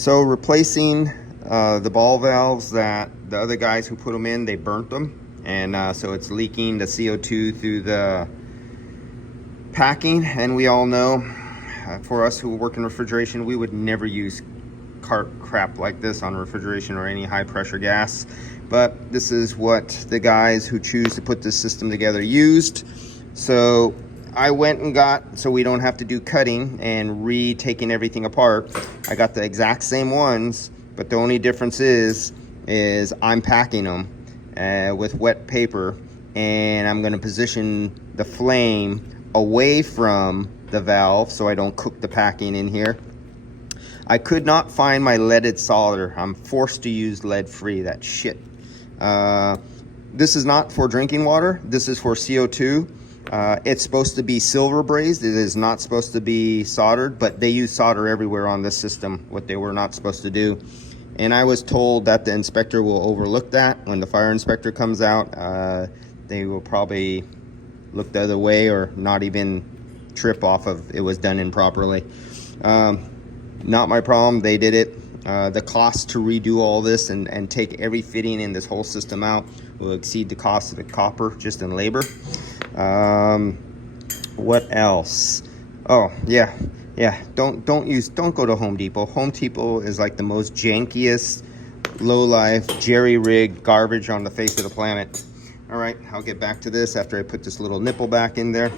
So replacing the ball valves that the other guys who put them in, they burnt them. And so it's leaking the CO2 through the packing. And we all know, for us who work in refrigeration, we would never use crap like this on refrigeration or any high pressure gas. But this is what the guys who choose to put this system together used. So I went and got, so we don't have to do cutting and taking everything apart, I got the exact same ones, but the only difference is I'm packing them with wet paper, and I'm going to position the flame away from the valve so I don't cook the packing in here. I could not find my leaded solder. I'm forced to use lead-free. That shit. This is not for drinking water. This is for CO2. It's supposed to be silver brazed. It is not supposed to be soldered, but they use solder everywhere on this system, what they were not supposed to do. And I was told that the inspector will overlook that. When the fire inspector comes out, they will probably look the other way or not even trip off of it was done improperly. Not my problem. They did it. The cost to redo all this and take every fitting in this whole system out will exceed the cost of the copper just in labor. What else? Oh yeah, don't go to Home Depot. Home Depot is like the most jankiest, low-life, jerry-rigged garbage on the face of the planet. All right, I'll get back to this after I put this little nipple back in there.